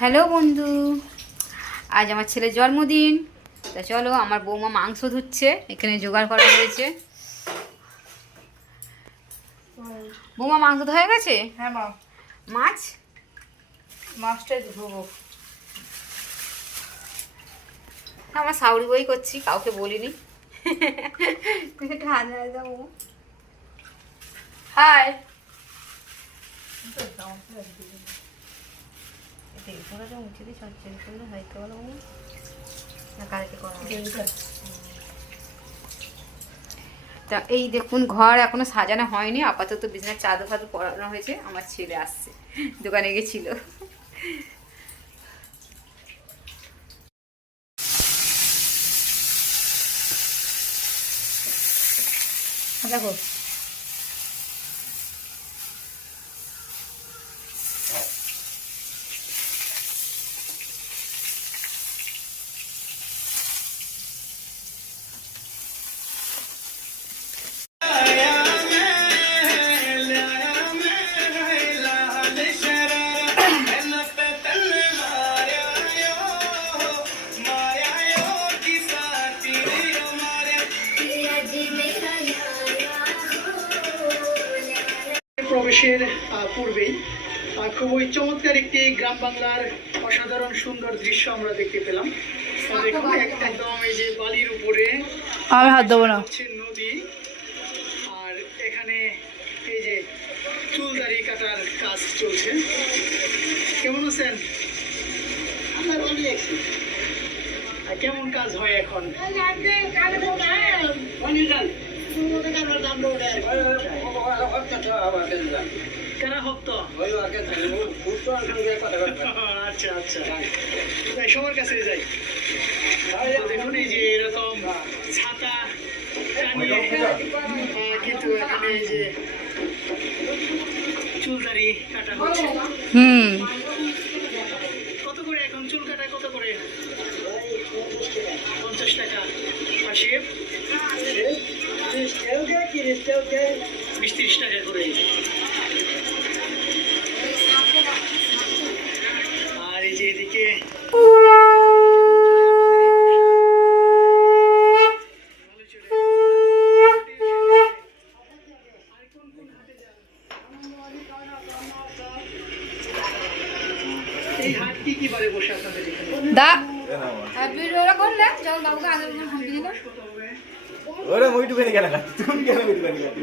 Hello বন্ধু, আজ আমার ছেলের জন্মদিন। তা চলো, আমার বৌমা মাংস ধুচ্ছে, এখানে জোগাড় করা হয়েছে। বৌমা মাংস হয়ে গেছে? হ্যাঁ মা, মাছ মাছটাই ধোবো। আমার সাউরি বই করছি, কাউকে বলিনি। হাই, তা এই দেখুন, ঘর এখনো সাজানো হয়নি, আপাতত বিছানার চাদর ফাদর পরানো হয়েছে। আমার ছেলে আসছে, দোকানে গেছিল। দেখো প্রবেশের পূর্বেই খুবই চমৎকার একটি গ্রাম বাংলার অসাধারণ সুন্দর দৃশ্য আমরা দেখতে পেলাম। দেখুন, একদম এই যে বালির উপরে আমি হাত দেবো না। হচ্ছে নদী, আর এখানে এই যে চুলদাড়ি কাটার কাজ চলছে। কেমন আছেন? কেমন কাজ হয় এখন? কারা ভক্ত? আচ্ছা আচ্ছা, সবার কাছে যাই। দেখুন, এই যে এরকম ছাতা টানিয়ে কিন্তু এখানে এই যে চুলদাড়ি কাটা হচ্ছে। কত করে এখন চুল কাটা? কত করে? 50 টাকা। আর শেভ 20-30 টাকা করে। আর এই যে এদিকে এই হাট কি বারে বসে আপনাদের এখানে? দা ভিডিওটা করলে চল, বাবুকে আগে হাঁটি দিল। ওরা ওইটুখানি কেন খাচ্ছি? তুমি কেন ওইটুখানি খাচ্ছি?